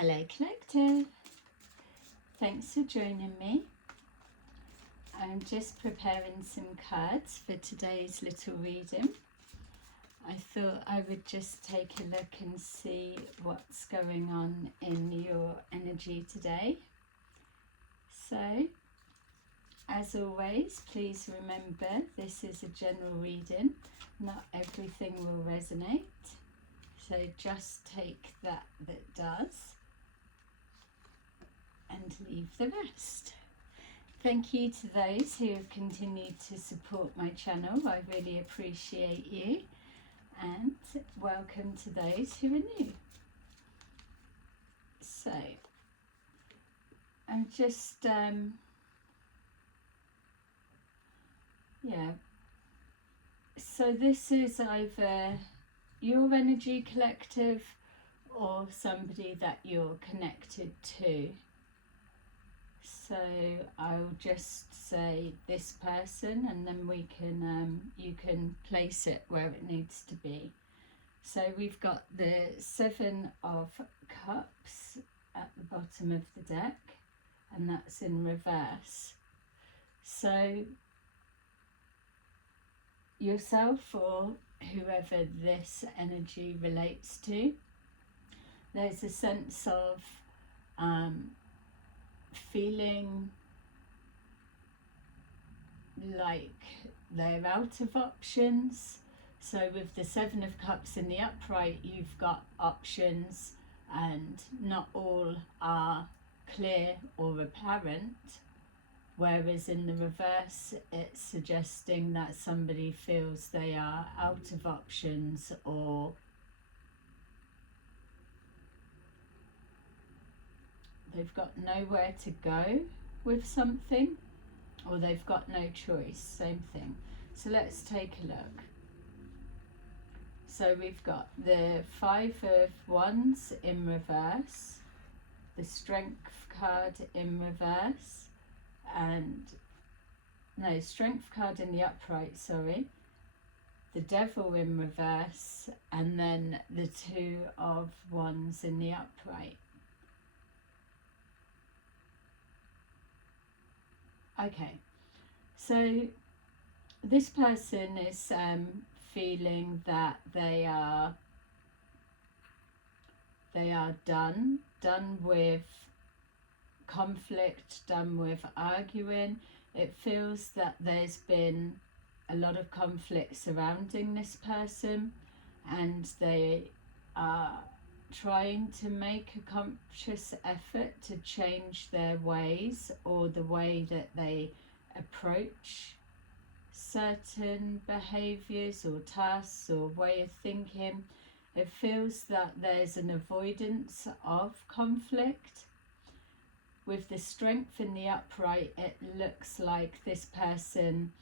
Hello Collective, thanks for joining me. I'm just preparing some cards for today's little reading. I thought I would just take a look and see what's going on in your energy today. So, as always, please remember this is a general reading, not everything will resonate. So just take that does and leave the rest. Thank you to those who have continued to support my channel. I really appreciate you, and welcome to those who are new. So I'm just so this is either your energy collective or somebody that you're connected to. So I'll just say this person, and then we can you can place it where it needs to be. So we've got the 7 of Cups at the bottom of the deck, and that's in reverse. So yourself or whoever this energy relates to, there's a sense of feeling like they're out of options. So with the 7 of Cups in the upright, you've got options and not all are clear or apparent, whereas in the reverse it's suggesting that somebody feels they are out of options, or they've got nowhere to go with something, or they've got no choice, same thing. So let's take a look. So we've got the 5 of Wands in reverse, the Strength card in reverse, and no, Strength card in the upright, sorry, the Devil in reverse, and then the 2 of Wands in the upright. Okay, so this person is feeling that they are done with conflict, done with arguing. It feels that there's been a lot of conflict surrounding this person, and they are trying to make a conscious effort to change their ways, or the way that they approach certain behaviors or tasks or way of thinking. It feels that there's an avoidance of conflict. With the Strength in the upright, it looks like this person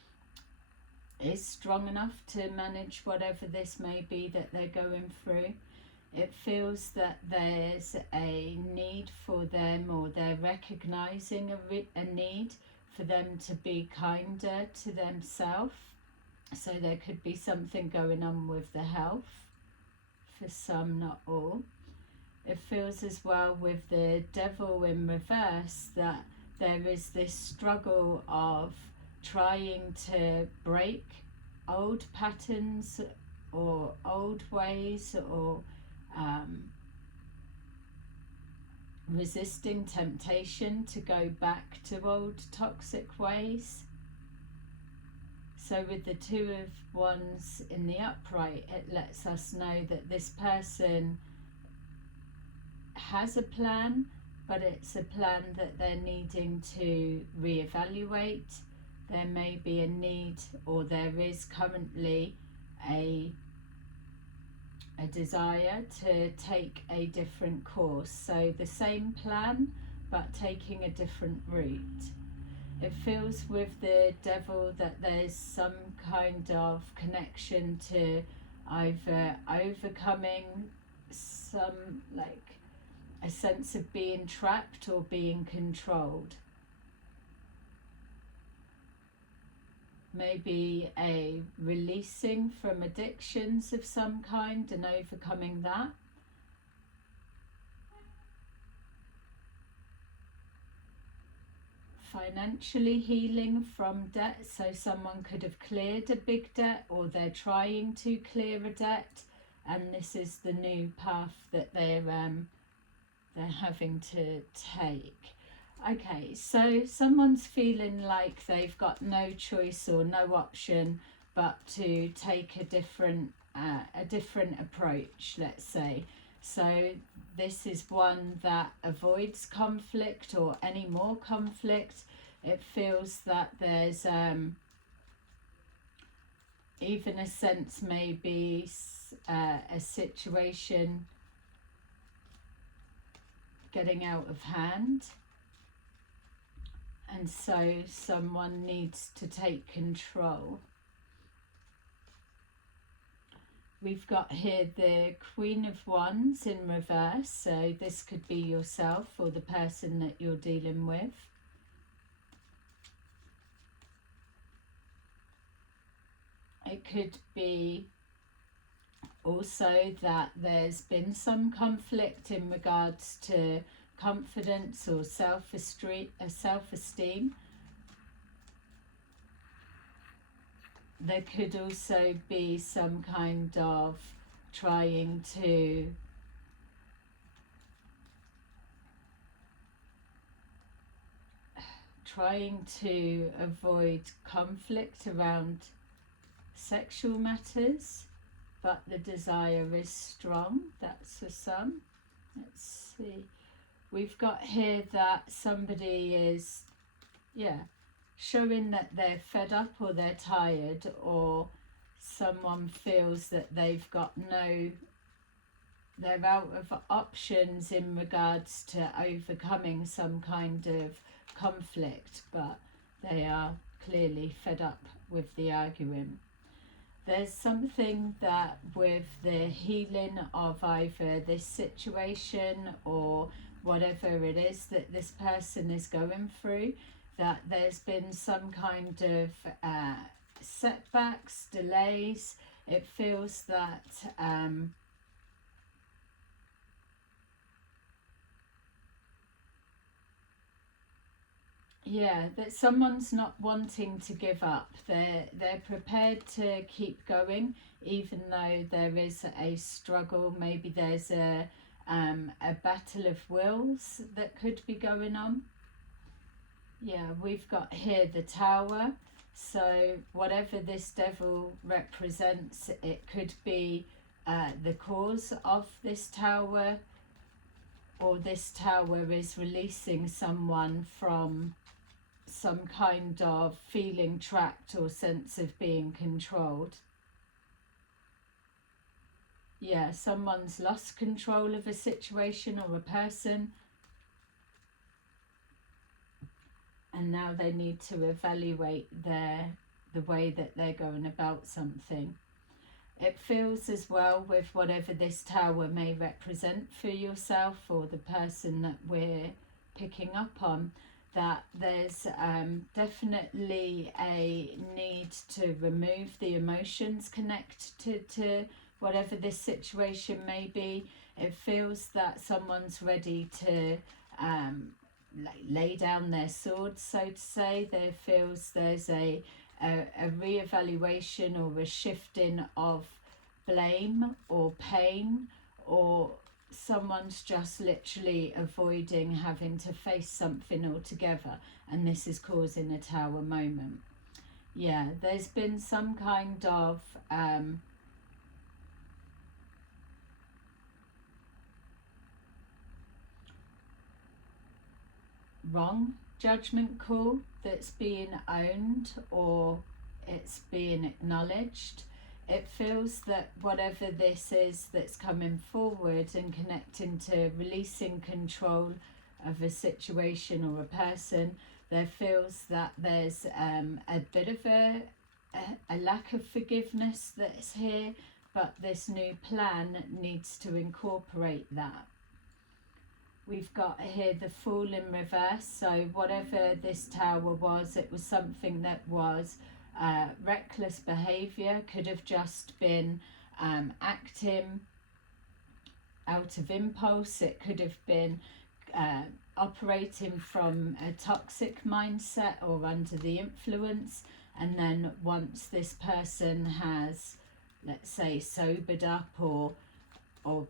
is strong enough to manage whatever this may be that they're going through. It feels that there's a need for them, or they're recognizing a need for them to be kinder to themselves. So there could be something going on with the health for some, not all. It feels as well with the Devil in reverse that there is this struggle of trying to break old patterns or old ways, or resisting temptation to go back to old toxic ways. So with the 2 of Wands in the upright, it lets us know that this person has a plan, but it's a plan that they're needing to reevaluate. There may be a need, or there is currently a desire to take a different course. So the same plan, but taking a different route. It feels with the Devil that there's some kind of connection to either overcoming some, like a sense of being trapped or being controlled. Maybe a releasing from addictions of some kind and overcoming that. financially healing from debt. So someone could have cleared a big debt, or they're trying to clear a debt, and this is the new path that they're having to take. Okay, so someone's feeling like they've got no choice or no option but to take a different approach, let's say. So this is one that avoids conflict or any more conflict. It feels that there's even a sense, maybe a situation getting out of hand, and so someone needs to take control. We've got here the Queen of Wands in reverse, so this could be yourself or the person that you're dealing with. It could be also that there's been some conflict in regards to confidence or self-esteem. There could also be some kind of trying to avoid conflict around sexual matters, but the desire is strong. That's for some. Let's see. We've got here that somebody is, showing that they're fed up or they're tired, or someone feels that they're out of options in regards to overcoming some kind of conflict, but they are clearly fed up with the arguing. There's something that with the healing of either this situation or whatever it is that this person is going through, that there's been some kind of setbacks, delays. It feels that that someone's not wanting to give up. They're prepared to keep going, even though there is a struggle. Maybe there's a battle of wills that could be going on. We've got here the Tower. So whatever this devil represents, it could be the cause of this Tower, or this Tower is releasing someone from some kind of feeling trapped or sense of being controlled. Someone's lost control of a situation or a person, and now they need to evaluate the way that they're going about something. It feels as well, with whatever this Tower may represent for yourself or the person that we're picking up on, that there's definitely a need to remove the emotions connected to whatever this situation may be. It feels that someone's ready to lay down their swords, so to say. There feels there's a re-evaluation or a shifting of blame or pain, or someone's just literally avoiding having to face something altogether, and this is causing a Tower moment. There's been some kind of wrong judgment call that's being owned, or it's being acknowledged. It feels that whatever this is that's coming forward and connecting to releasing control of a situation or a person, there feels that there's a bit of a lack of forgiveness that's here, but this new plan needs to incorporate that. We've got here the Fool in reverse. So whatever this Tower was, it was something that was reckless behaviour. Could have just been acting out of impulse. It could have been operating from a toxic mindset or under the influence, and then once this person has, let's say, sobered up or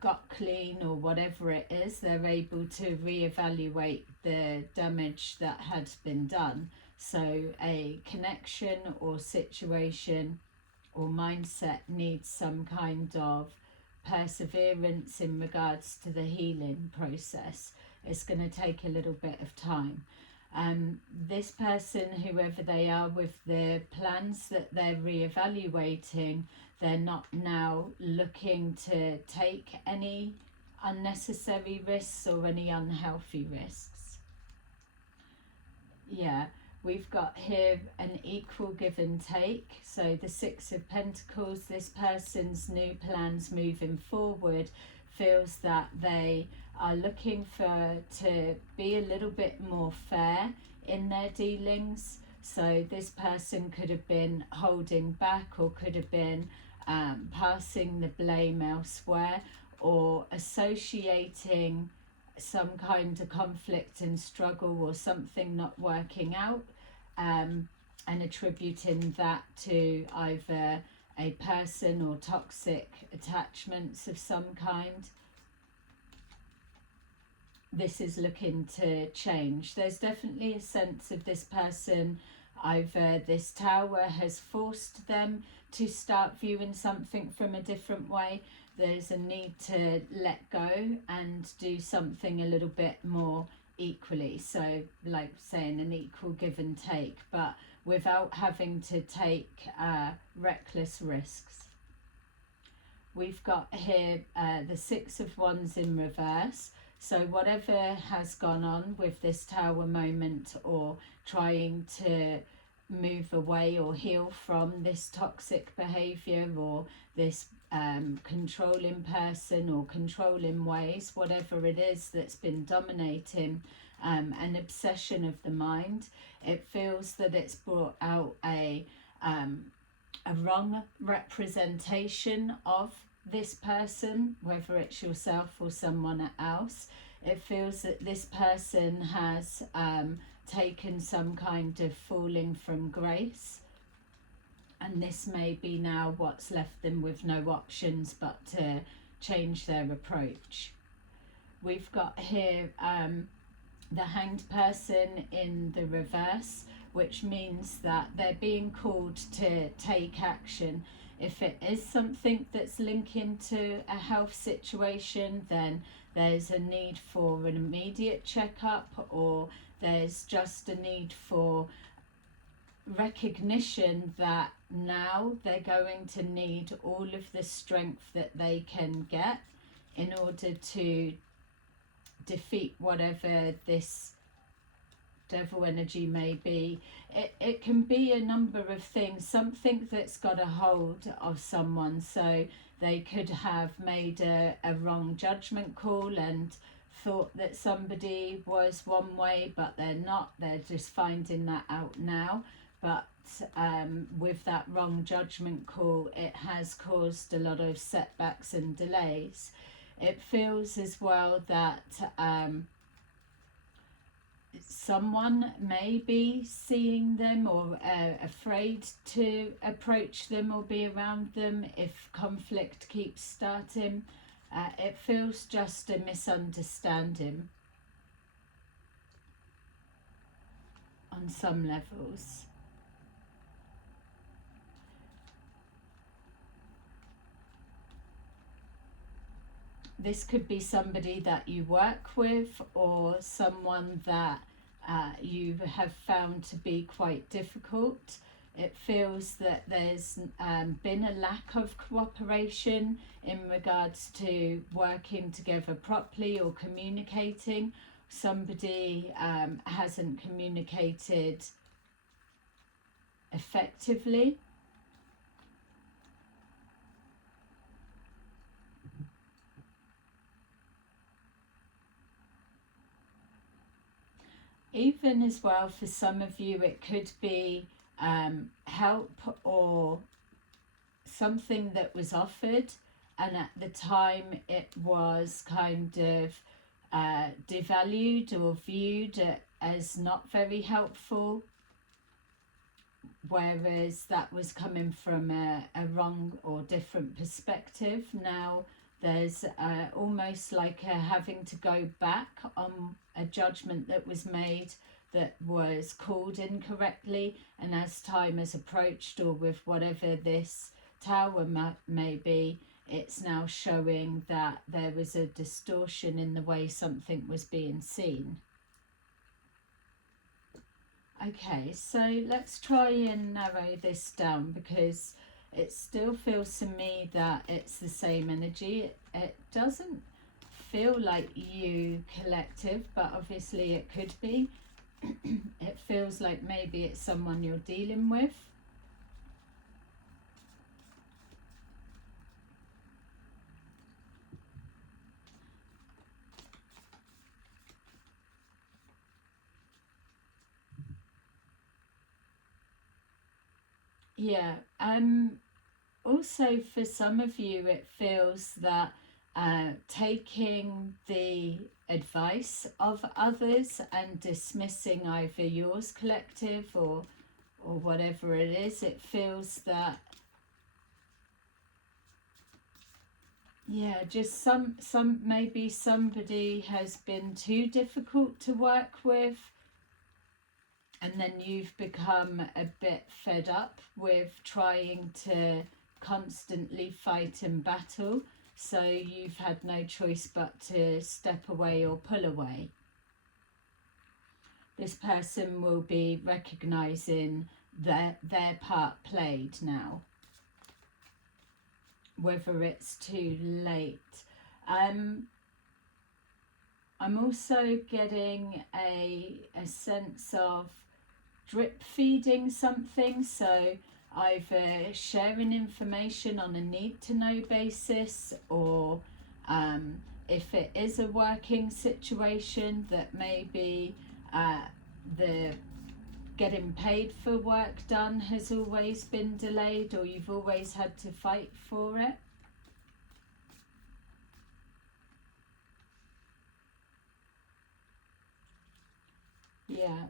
got clean or whatever it is, they're able to reevaluate the damage that had been done. So a connection or situation or mindset needs some kind of perseverance in regards to the healing process. It's going to take a little bit of time. This person, whoever they are, with the plans that they're reevaluating, they're not now looking to take any unnecessary risks or any unhealthy risks. Yeah, we've got here an equal give and take. So the Six of Pentacles, this person's new plans moving forward, feels that they are looking to be a little bit more fair in their dealings. So this person could have been holding back, or could have been passing the blame elsewhere, or associating some kind of conflict and struggle or something not working out, and attributing that to either a person or toxic attachments of some kind. This is looking to change. There's definitely a sense of this person, either this tower has forced them to start viewing something from a different way. There's a need to let go and do something a little bit more equally. So like saying an equal give and take, but without having to take reckless risks. We've got here the Six of Wands in reverse. So whatever has gone on with this tower moment, or trying to move away or heal from this toxic behavior or this controlling person or controlling ways, whatever it is that's been dominating, an obsession of the mind, it feels that it's brought out a wrong representation of this person, whether it's yourself or someone else. It feels that this person has taken some kind of falling from grace, and this may be now what's left them with no options but to change their approach. We've got here the Hanged person in the reverse, which means that they're being called to take action. If it is something that's linking to a health situation, then there's a need for an immediate checkup, or there's just a need for recognition that now they're going to need all of the strength that they can get in order to defeat whatever this devil energy may be. It can be a number of things, something that's got a hold of someone. So they could have made a wrong judgment call and thought that somebody was one way, but they're not. They're just finding that out now. But with that wrong judgment call, it has caused a lot of setbacks and delays. It feels as well that someone may be seeing them or afraid to approach them or be around them if conflict keeps starting. It feels just a misunderstanding on some levels. This could be somebody that you work with, or someone that you have found to be quite difficult. It feels that there's been a lack of cooperation in regards to working together properly or communicating. Somebody hasn't communicated effectively. Even as well, for some of you, it could be help or something that was offered, and at the time it was kind of devalued or viewed as not very helpful, whereas that was coming from a wrong or different perspective. Now there's almost like having to go back on a judgment that was made that was called incorrectly, and as time has approached, or with whatever this tower may be, it's now showing that there was a distortion in the way something was being seen. Okay, so let's try and narrow this down, because it still feels to me that it's the same energy. It doesn't feel like you collective, but obviously it could be. It feels like maybe it's someone you're dealing with. Yeah, also for some of you it feels that taking the advice of others and dismissing either yours collective or whatever it is, it feels that, yeah, just some maybe somebody has been too difficult to work with, and then you've become a bit fed up with trying to constantly fight and battle, so you've had no choice but to step away or pull away. This person will be recognizing their part played now, whether it's too late. I'm also getting a sense of drip feeding something, so either sharing information on a need-to-know basis, or if it is a working situation, that maybe the getting paid for work done has always been delayed, or you've always had to fight for it. Yeah,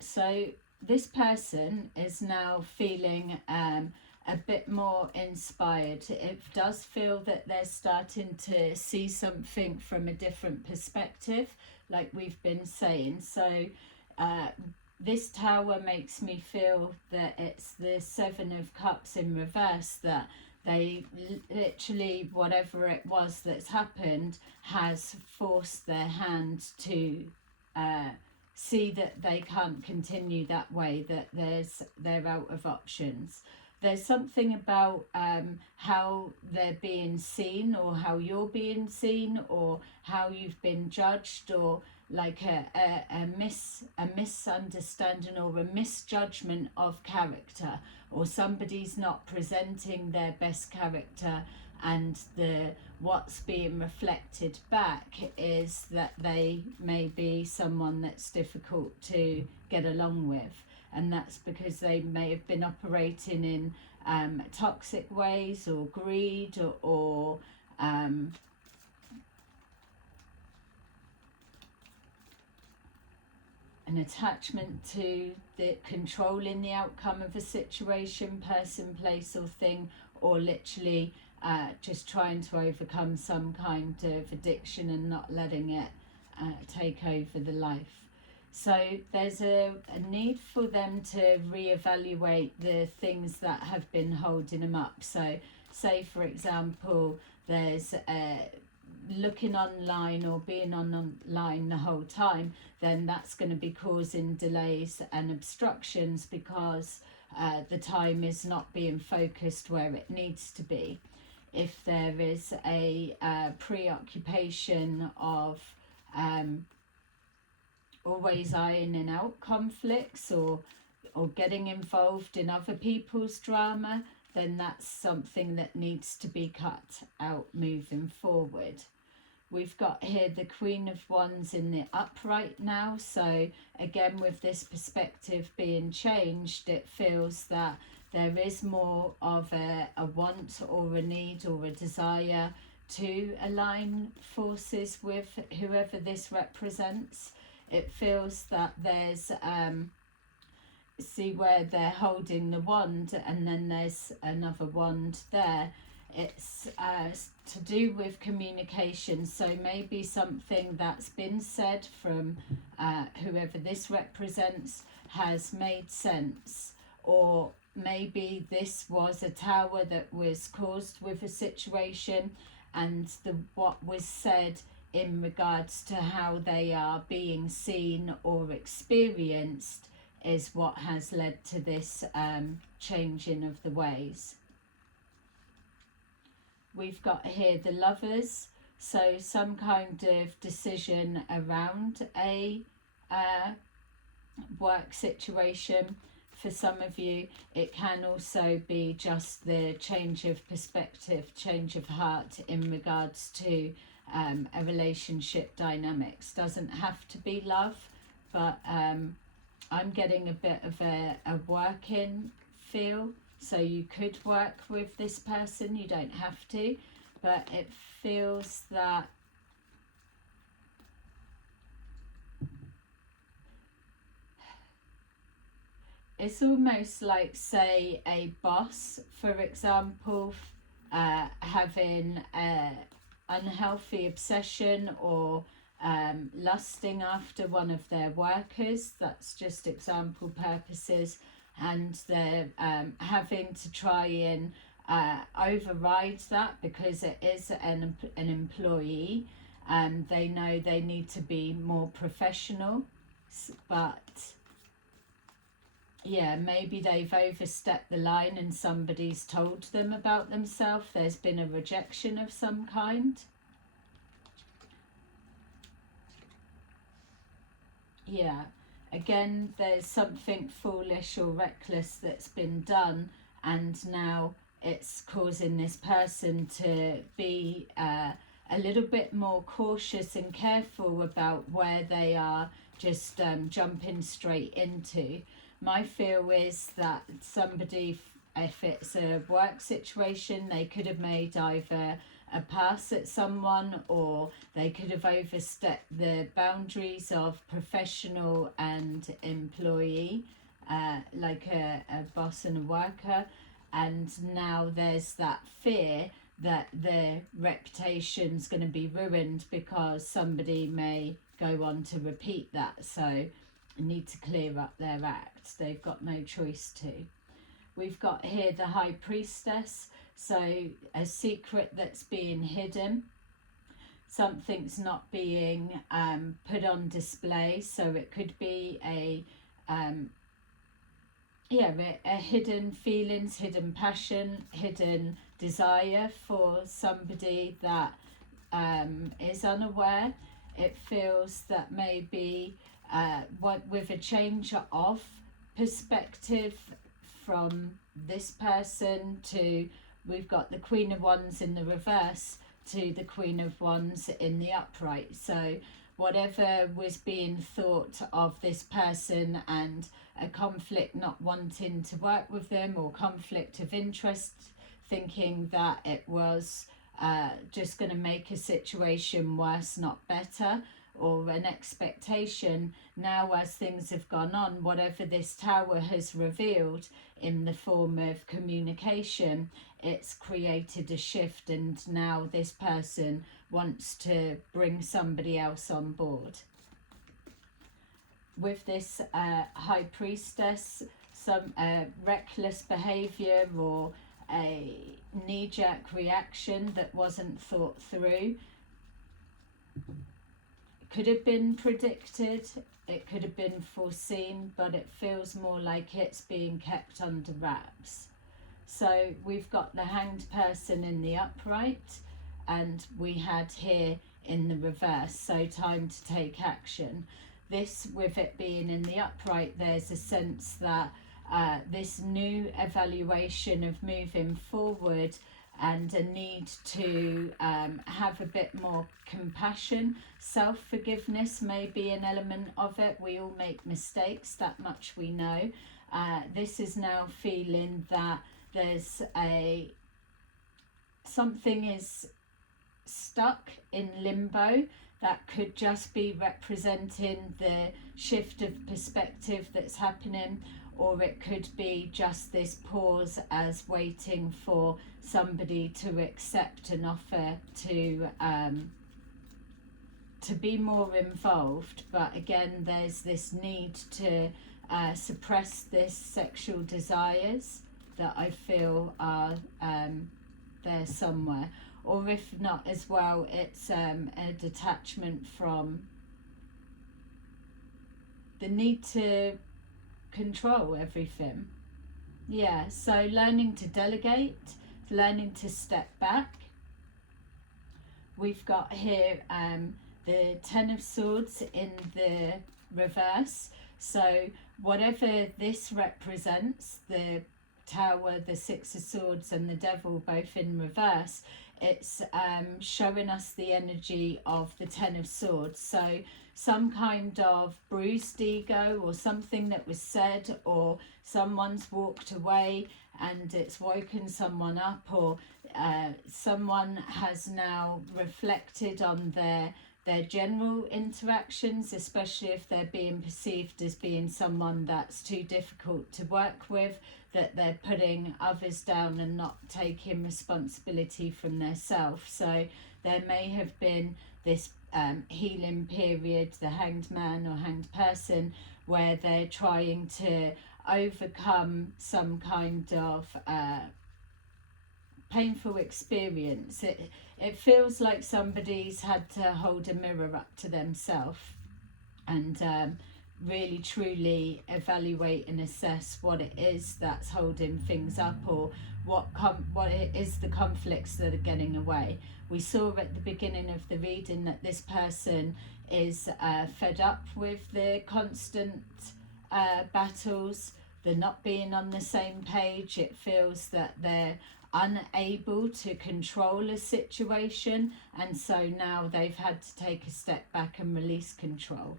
so this person is now feeling a bit more inspired. It does feel that they're starting to see something from a different perspective, like we've been saying. So this tower makes me feel that it's the Seven of Cups in reverse, that they literally, whatever it was that's happened, has forced their hand to see that they can't continue that way, that they're out of options. There's something about how they're being seen, or how you're being seen, or how you've been judged, or like a misunderstanding or a misjudgment of character, or somebody's not presenting their best character, and what's being reflected back is that they may be someone that's difficult to get along with, and that's because they may have been operating in toxic ways, or greed, or an attachment to the controlling the outcome of a situation, person, place, or thing, or literally just trying to overcome some kind of addiction and not letting it take over the life. So there's a need for them to reevaluate the things that have been holding them up. So say, for example, there's looking online or being online the whole time, then that's going to be causing delays and obstructions, because the time is not being focused where it needs to be. If there is a preoccupation of always ironing out conflicts, or getting involved in other people's drama, then that's something that needs to be cut out moving forward. We've got here the Queen of Wands in the upright now, so again, with this perspective being changed, it feels that there is more of a want or a need or a desire to align forces with whoever this represents. It feels that there's see where they're holding the wand and then there's another wand there. It's to do with communication, so maybe something that's been said from whoever this represents has made sense, or maybe this was a tower that was caused with a situation, and what was said in regards to how they are being seen or experienced is what has led to this changing of the ways. We've got here the Lovers, so some kind of decision around a work situation. For some of you, it can also be just the change of perspective, change of heart in regards to a relationship dynamics. Doesn't have to be love, but I'm getting a bit of a working feel. So you could work with this person, you don't have to, but it feels that it's almost like, say, a boss, for example, having an unhealthy obsession or lusting after one of their workers. That's just example purposes. And they're having to try and override that because it is an employee, and they know they need to be more professional, but yeah, maybe they've overstepped the line and somebody's told them about themselves. There's been a rejection of some kind. Yeah. Again, there's something foolish or reckless that's been done, and now it's causing this person to be a little bit more cautious and careful about where they are just jumping straight into. My feel is that somebody, if it's a work situation, they could have made either a pass at someone, or they could have overstepped the boundaries of professional and employee, like a boss and a worker, and now there's that fear that their reputation's going to be ruined because somebody may go on to repeat that, so need to clear up their act. They've got no choice to. We've got here the High Priestess. So a secret that's being hidden, something's not being put on display. So it could be a hidden feelings, hidden passion, hidden desire for somebody that is unaware. It feels that maybe with a change of perspective from this person to, we've got the Queen of Wands in the reverse to the Queen of Wands in the upright. So whatever was being thought of this person and a conflict, not wanting to work with them, or conflict of interest, thinking that it was just going to make a situation worse, not better, or an expectation. Now, as things have gone on, whatever this tower has revealed in the form of communication, it's created a shift, and now this person wants to bring somebody else on board. With this High Priestess, some reckless behaviour or a knee-jerk reaction that wasn't thought through. Could have been predicted, it could have been foreseen, but it feels more like it's being kept under wraps. So we've got the Hanged person in the upright, and we had here in the reverse, so time to take action. This, with it being in the upright, there's a sense that this new evaluation of moving forward and a need to have a bit more compassion. Self-forgiveness may be an element of it. We all make mistakes, that much we know. This is now feeling that there's something is stuck in limbo. That could just be representing the shift of perspective that's happening, or it could be just this pause as waiting for somebody to accept an offer to be more involved. But again, there's this need to suppress this sexual desires that I feel are there somewhere. Or if not as well, it's a detachment from the need to control everything. Yeah, so learning to delegate, learning to step back. We've got here the Ten of Swords in the reverse. So whatever this represents, the Tower, the Six of Swords and the Devil both in reverse, it's showing us the energy of the Ten of Swords. So some kind of bruised ego, or something that was said, or someone's walked away and it's woken someone up, or someone has now reflected on their general interactions, especially if they're being perceived as being someone that's too difficult to work with, that they're putting others down and not taking responsibility from themselves. So there may have been this healing period, the hanged man or hanged person, where they're trying to overcome some kind of painful experience. It feels like somebody's had to hold a mirror up to themselves and really truly evaluate and assess what it is that's holding things up, or what it is the conflicts that are getting away. We saw at the beginning of the reading that this person is fed up with the constant battles, the not being on the same page. It feels that they're unable to control a situation, and so now they've had to take a step back and release control.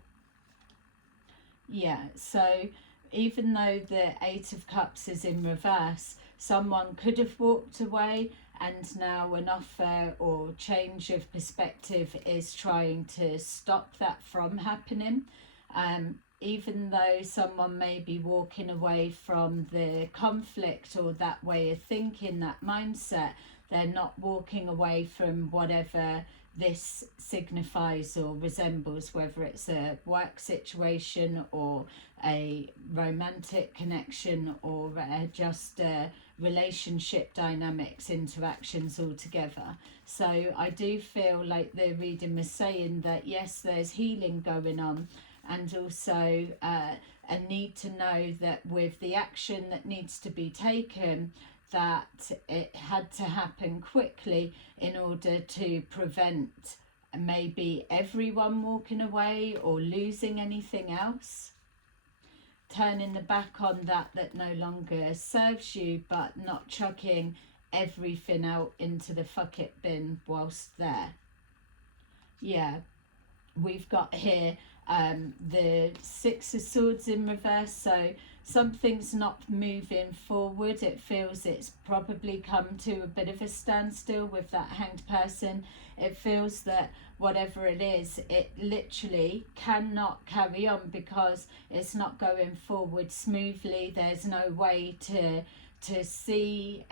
Yeah, so even though the Eight of Cups is in reverse, someone could have walked away, and now an offer or change of perspective is trying to stop that from happening. Even though someone may be walking away from the conflict or that way of thinking, that mindset, they're not walking away from whatever this signifies or resembles, whether it's a work situation or a romantic connection or just relationship dynamics, interactions altogether. So I do feel like the reading was saying that yes, there's healing going on, and also a need to know that with the action that needs to be taken, that it had to happen quickly in order to prevent maybe everyone walking away or losing anything else. Turning the back on that no longer serves you, but not chucking everything out into the fuck it bin whilst there. Yeah, we've got here the Six of Swords in reverse, so something's not moving forward. It feels it's probably come to a bit of a standstill with that hanged person. It feels that whatever it is, it literally cannot carry on because it's not going forward smoothly. There's no way to see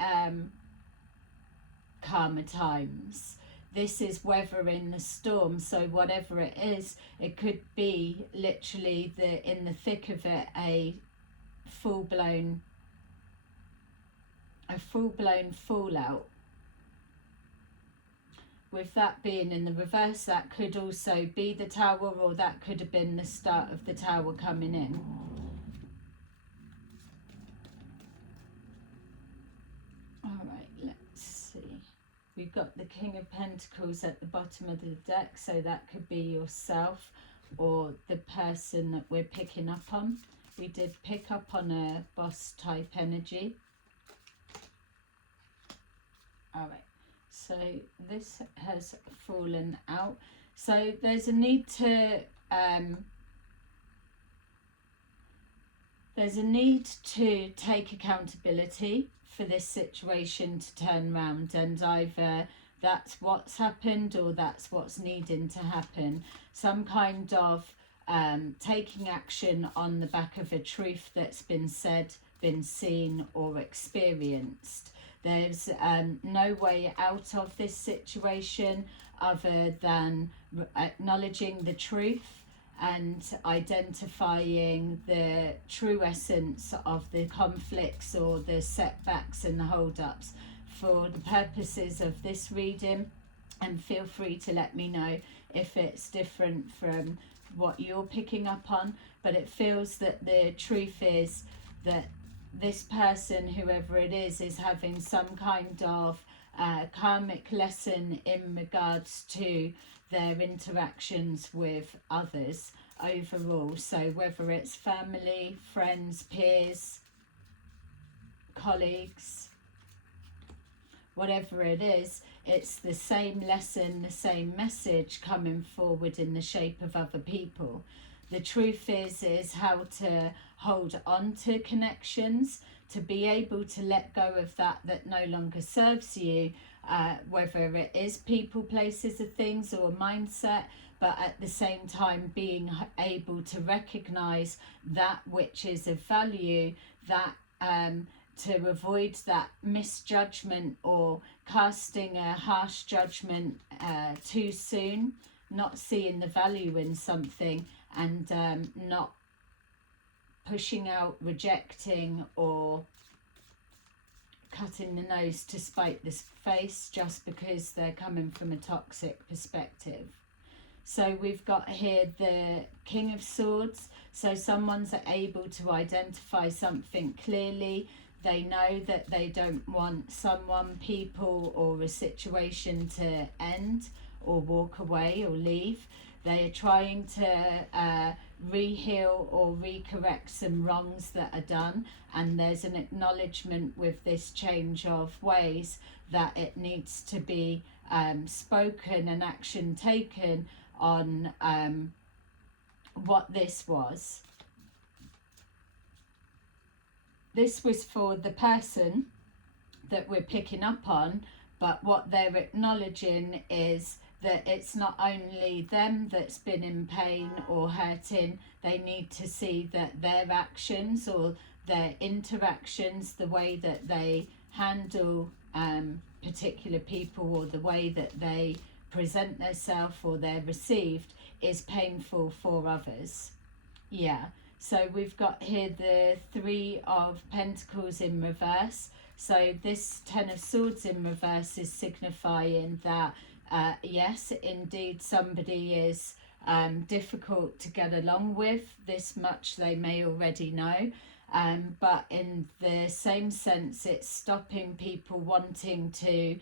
calmer times. This is weathering the storm, so whatever it is, it could be literally in the thick of it a full-blown fallout. With that being in the reverse, that could also be the Tower, or that could have been the start of the Tower coming in. Alright, let's see. We've got the King of Pentacles at the bottom of the deck, so that could be yourself or the person that we're picking up on. We did pick up on a boss type energy. Alright, so this has fallen out. So there's a need to take accountability for this situation to turn around, and either that's what's happened or that's what's needing to happen. Some kind of taking action on the back of a truth that's been said, been seen or experienced. There's no way out of this situation other than acknowledging the truth and identifying the true essence of the conflicts or the setbacks and the hold-ups for the purposes of this reading. And feel free to let me know if it's different from what you're picking up on, but it feels that the truth is that this person, whoever it is having some kind of karmic lesson in regards to their interactions with others overall. So whether it's family, friends, peers, colleagues, whatever it is, it's the same lesson, the same message coming forward in the shape of other people. The truth is how to hold on to connections, to be able to let go of that no longer serves you, whether it is people, places or things or a mindset, but at the same time being able to recognize that which is of value, that to avoid that misjudgment or casting a harsh judgment too soon, not seeing the value in something and not pushing out, rejecting or cutting the nose to spite the face just because they're coming from a toxic perspective. So we've got here the King of Swords. So someone's able to identify something clearly. They know that they don't want someone, people or a situation to end or walk away or leave. They are trying to re-heal or re-correct some wrongs that are done, and there's an acknowledgement with this change of ways that it needs to be spoken and action taken on what this was. This was for the person that we're picking up on, but what they're acknowledging is that it's not only them that's been in pain or hurting. They need to see that their actions or their interactions, the way that they handle particular people or the way that they present themselves or they're received is painful for others. Yeah. So we've got here the Three of Pentacles in reverse. So this Ten of Swords in reverse is signifying that yes, indeed, somebody is difficult to get along with. This much they may already know. But in the same sense, it's stopping people wanting to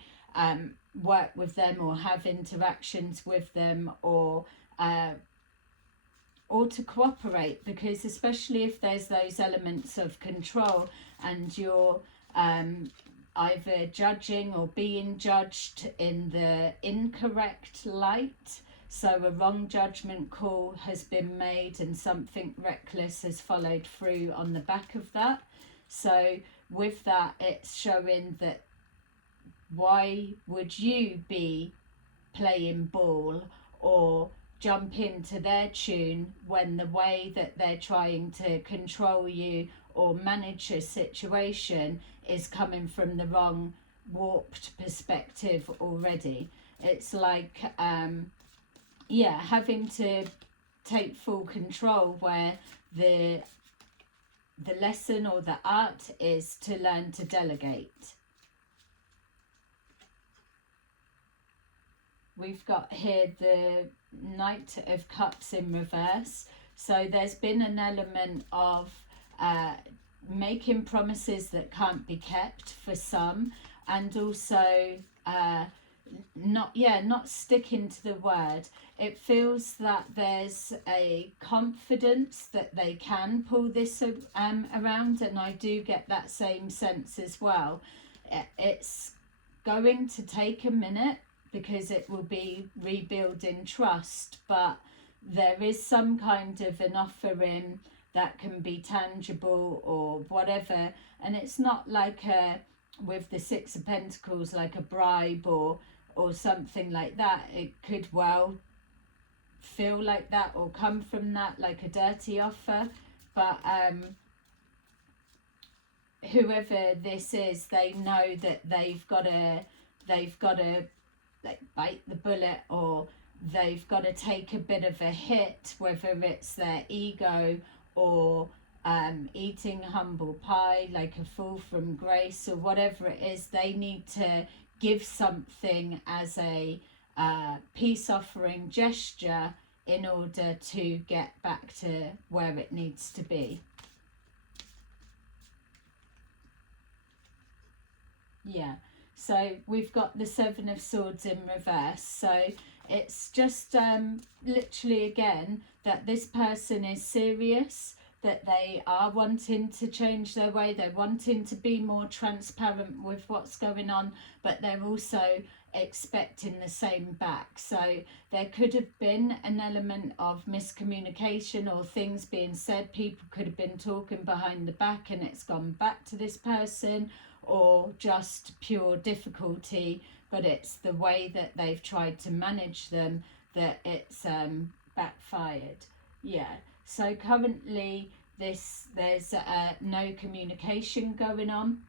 work with them or have interactions with them or to cooperate, because especially if there's those elements of control and you're either judging or being judged in the incorrect light, so a wrong judgment call has been made and something reckless has followed through on the back of that. So with that, it's showing that why would you be playing ball or jump into their tune when the way that they're trying to control you or manage a situation is coming from the wrong warped perspective already. It's like having to take full control, where the lesson or the art is to learn to delegate. We've got here the Knight of Cups in reverse. So there's been an element of making promises that can't be kept for some, and also not sticking to the word. It feels that there's a confidence that they can pull this around, and I do get that same sense as well. It's going to take a minute because it will be rebuilding trust, but there is some kind of an offering that can be tangible or whatever, and it's not like with the Six of Pentacles, like a bribe or or something like that. It could well feel like that or come from that, like a dirty offer. But whoever this is, they know that they've got to like bite the bullet, or they've got to take a bit of a hit, whether it's their ego or eating humble pie, like a fall from grace, or whatever it is. They need to give something as a peace offering gesture in order to get back to where it needs to be. Yeah, so we've got the Seven of Swords in reverse. So it's just literally again that this person is serious, that they are wanting to change their way, they're wanting to be more transparent with what's going on, but they're also expecting the same back. So there could have been an element of miscommunication or things being said. People could have been talking behind the back and it's gone back to this person, or just pure difficulty, but it's the way that they've tried to manage them that it's backfired. Yeah, so currently there's no communication going on.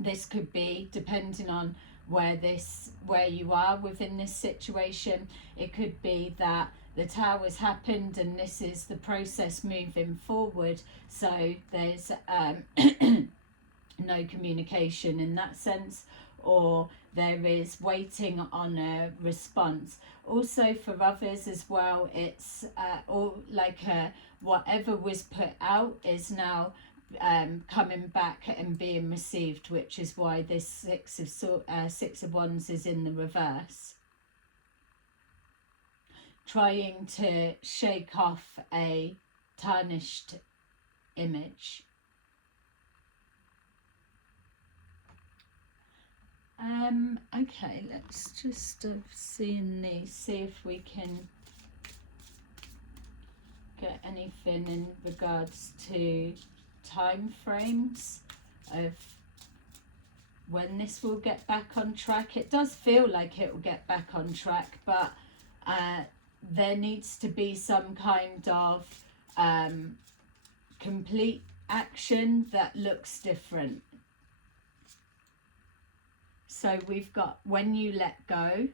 This could be, depending on where you are within this situation, it could be that the tower's happened and this is the process moving forward, so there's no communication in that sense, or there is waiting on a response. Also for others as well, it's all like whatever was put out is now coming back and being received, which is why this Six of Wands is in the reverse, trying to shake off a tarnished image. Okay, let's just see if we can get anything in regards to time frames of when this will get back on track. It does feel like it will get back on track, but there needs to be some kind of complete action that looks different. So we've got when you let go.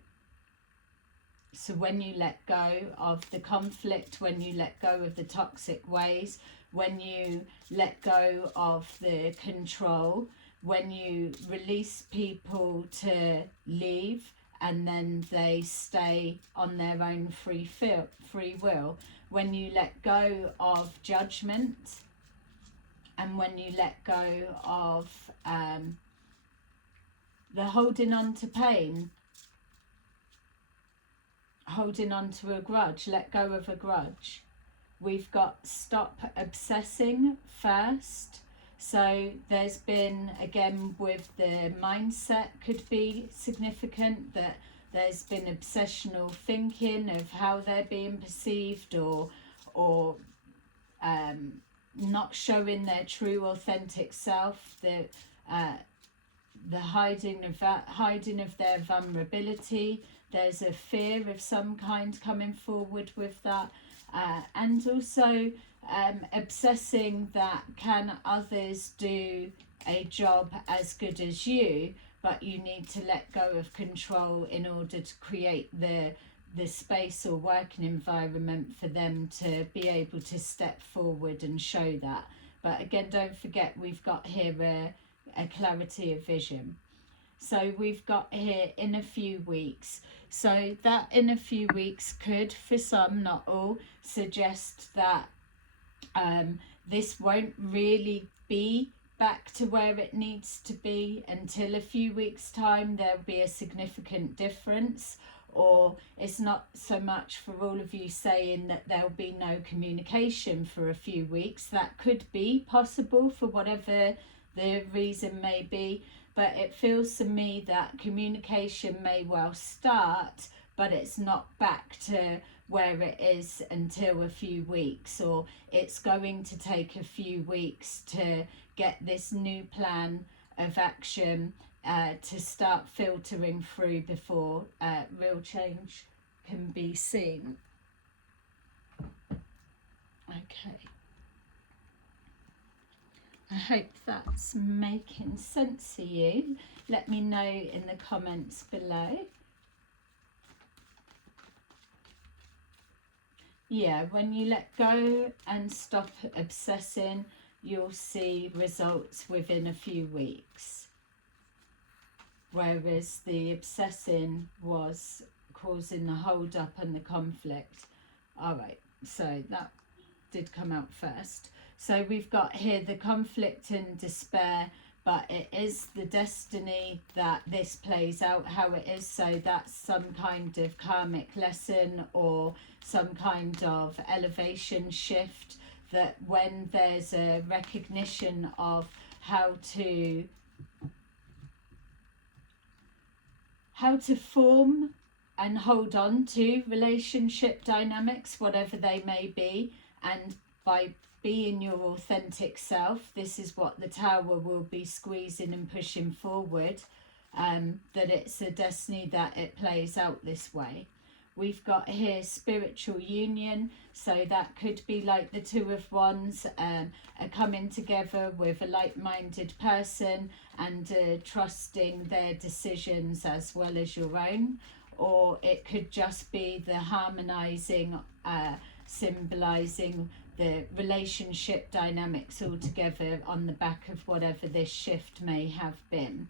So when you let go of the conflict, when you let go of the toxic ways, when you let go of the control, when you release people to leave and then they stay on their own free will, when you let go of judgment, and when you let go of the holding on to pain, holding on to a grudge, let go of a grudge. We've got stop obsessing first. So there's been, again with the mindset, could be significant that there's been obsessional thinking of how they're being perceived, or not showing their true authentic self, the hiding of their vulnerability. There's a fear of some kind coming forward with that, and also obsessing that can others do a job as good as you, but you need to let go of control in order to create the space or working environment for them to be able to step forward and show that. But again, don't forget, we've got here a clarity of vision. So we've got here in a few weeks. So that in a few weeks could, for some, not all, suggest that this won't really be back to where it needs to be until a few weeks' time. There'll be a significant difference, or it's not so much for all of you saying that there'll be no communication for a few weeks. That could be possible for whatever the reason may be, but it feels to me that communication may well start, but it's not back to where it is until a few weeks, or it's going to take a few weeks to get this new plan of action to start filtering through before real change can be seen. Okay. I hope that's making sense to you. Let me know in the comments below. Yeah, when you let go and stop obsessing, you'll see results within a few weeks. Whereas the obsessing was causing the hold up and the conflict. All right, so that did come out first. So we've got here the conflict and despair, but it is the destiny that this plays out how it is. So that's some kind of karmic lesson or some kind of elevation shift, that when there's a recognition of how to form and hold on to relationship dynamics, whatever they may be, and by being your authentic self, this is what the Tower will be squeezing and pushing forward, that it's a destiny that it plays out this way. We've got here spiritual union, so that could be like the Two of Wands, are coming together with a like-minded person and trusting their decisions as well as your own. Or it could just be the harmonizing, symbolizing the relationship dynamics all together on the back of whatever this shift may have been.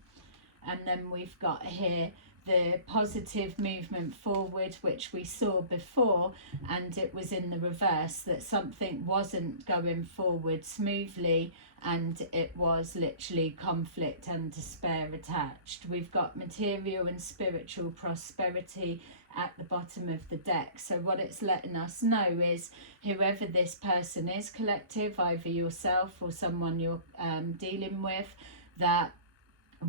And then we've got here the positive movement forward, which we saw before, and it was in the reverse, that something wasn't going forward smoothly and it was literally conflict and despair attached. We've got material and spiritual prosperity at the bottom of the deck. So what it's letting us know is whoever this person is, collective, either yourself or someone you're dealing with, that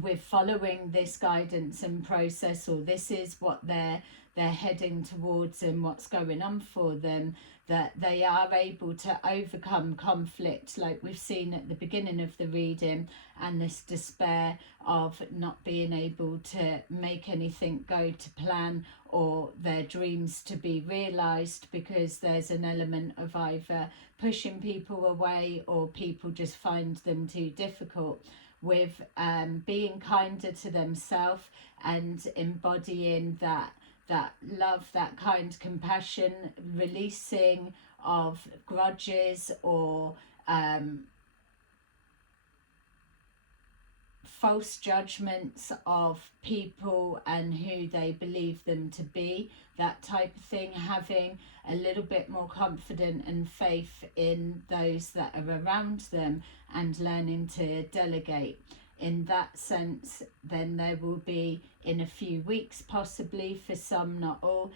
with following this guidance and process, or this is what they're heading towards and what's going on for them, that they are able to overcome conflict like we've seen at the beginning of the reading, and this despair of not being able to make anything go to plan or their dreams to be realized, because there's an element of either pushing people away or people just find them too difficult. With being kinder to themselves and embodying that love, that kind compassion, releasing of grudges or false judgments of people and who they believe them to be, that type of thing, having a little bit more confidence and faith in those that are around them and learning to delegate. In that sense, then there will be, in a few weeks possibly, for some, not all,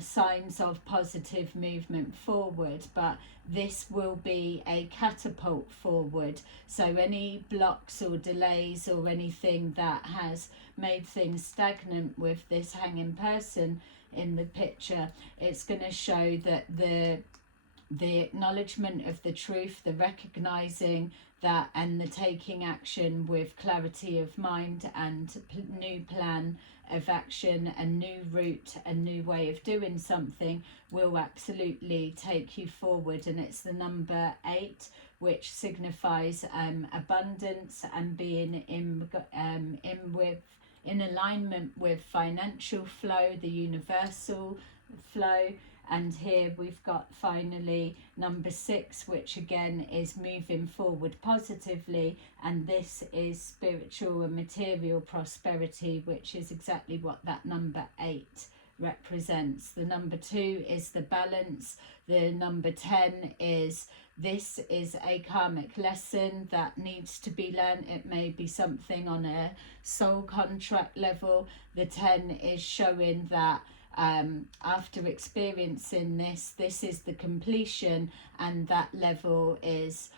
signs of positive movement forward, but this will be a catapult forward. So any blocks or delays or anything that has made things stagnant with this hanging person in the picture, it's going to show that the acknowledgement of the truth, the recognizing that, and the taking action with clarity of mind and new plan of action, a new route, a new way of doing something, will absolutely take you forward. And it's the number 8, which signifies abundance and being in alignment with financial flow, the universal flow. And here we've got finally number 6, which again is moving forward positively, and this is spiritual and material prosperity, which is exactly what that number 8 represents. The number 2 is the balance. The number 10 is, this is a karmic lesson that needs to be learned. It may be something on a soul contract level. The 10 is showing that after experiencing this is the completion, and that level is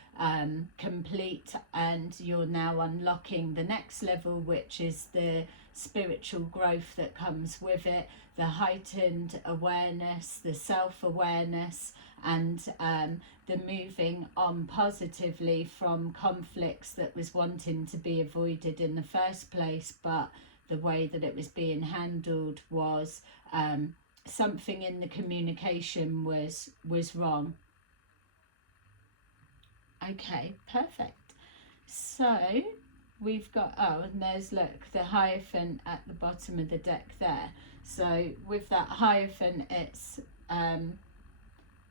complete, and you're now unlocking the next level, which is the spiritual growth that comes with it, the heightened awareness, the self-awareness, and the moving on positively from conflicts that was wanting to be avoided in the first place, but the way that it was being handled was something in the communication was wrong. Okay, perfect. So we've got, oh, and there's, look, the Hierophant at the bottom of the deck there. So with that Hierophant, it's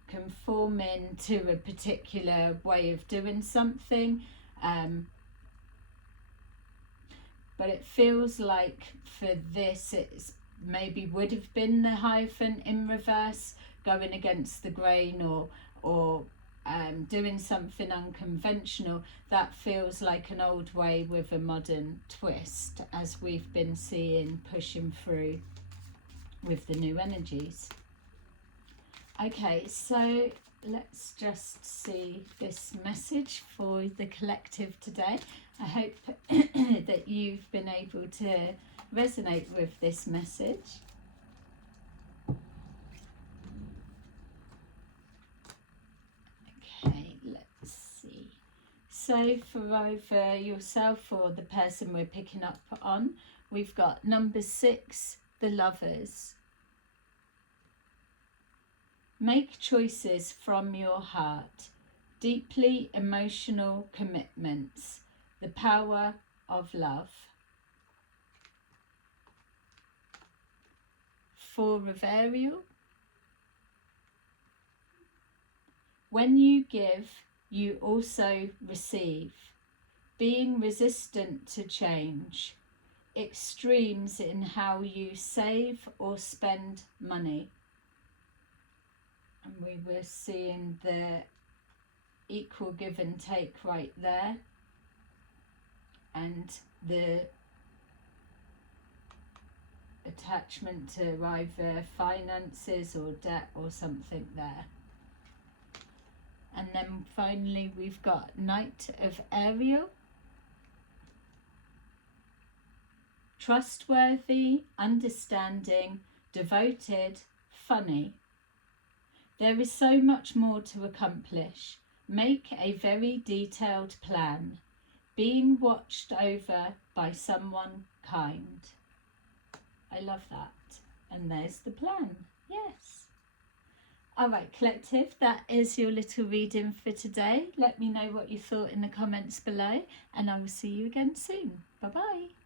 conforming to a particular way of doing something, but it feels like for this it's maybe would have been the Hierophant in reverse, going against the grain, or doing something unconventional. That feels like an old way with a modern twist, as we've been seeing pushing through with the new energies. Okay, so let's just see this message for the collective today. I hope that you've been able to resonate with this message. Okay, let's see. So for either yourself or the person we're picking up on, we've got number 6, the Lovers. Make choices from your heart, deeply emotional commitments, the power of love. 4 of Ariel. When you give, you also receive. Being resistant to change. Extremes in how you save or spend money. And we were seeing the equal give and take right there, and the attachment to either finances or debt or something there. And then finally we've got Knight of Ariel. Trustworthy, understanding, devoted, funny. There is so much more to accomplish. Make a very detailed plan. Being watched over by someone kind. I love that. And there's the plan. Yes. All right, collective, that is your little reading for today. Let me know what you thought in the comments below, and I will see you again soon. Bye-bye.